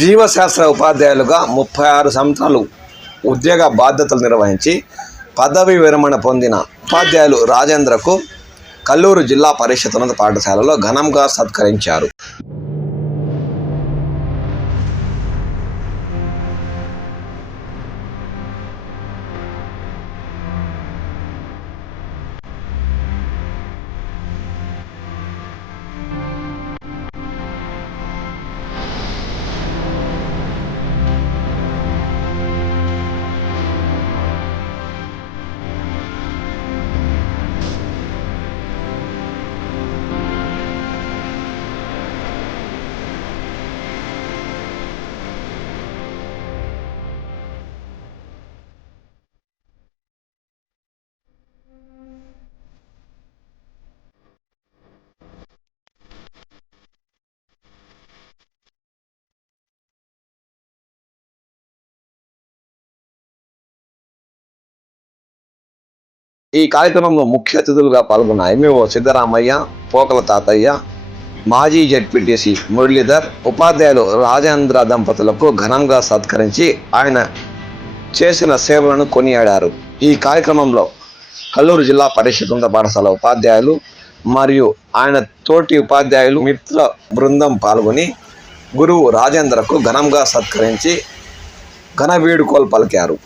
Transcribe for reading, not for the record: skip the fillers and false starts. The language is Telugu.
జీవశాస్త్ర ఉపాధ్యాయులుగా 36 సంవత్సరాలు ఉద్యోగ బాధ్యతలు నిర్వహించి పదవి విరమణ పొందిన ఉపాధ్యాయులు రాజేంద్రకు కల్లూరు జిల్లా పరిషత్ ఉన్నత పాఠశాలలో ఘనంగా సత్కరించారు. ఈ కార్యక్రమంలో ముఖ్య అతిథులుగా పాల్గొన్న ఎంఈఓ సిద్ధరామయ్య, పోకల తాతయ్య, మాజీ జెడ్పీటీసీ మురళీధర్ ఉపాధ్యాయులు రాజేంద్ర దంపతులకు ఘనంగా సత్కరించి ఆయన చేసిన సేవలను కొనియాడారు. ఈ కార్యక్రమంలో కల్లూరు జిల్లా పరిషత్ ఉన్నత పాఠశాల ఉపాధ్యాయులు మరియు ఆయన తోటి ఉపాధ్యాయులు మిత్ర బృందం పాల్గొని గురువు రాజేంద్రకు ఘనంగా సత్కరించి ఘన వీడ్కోలు పలికారు.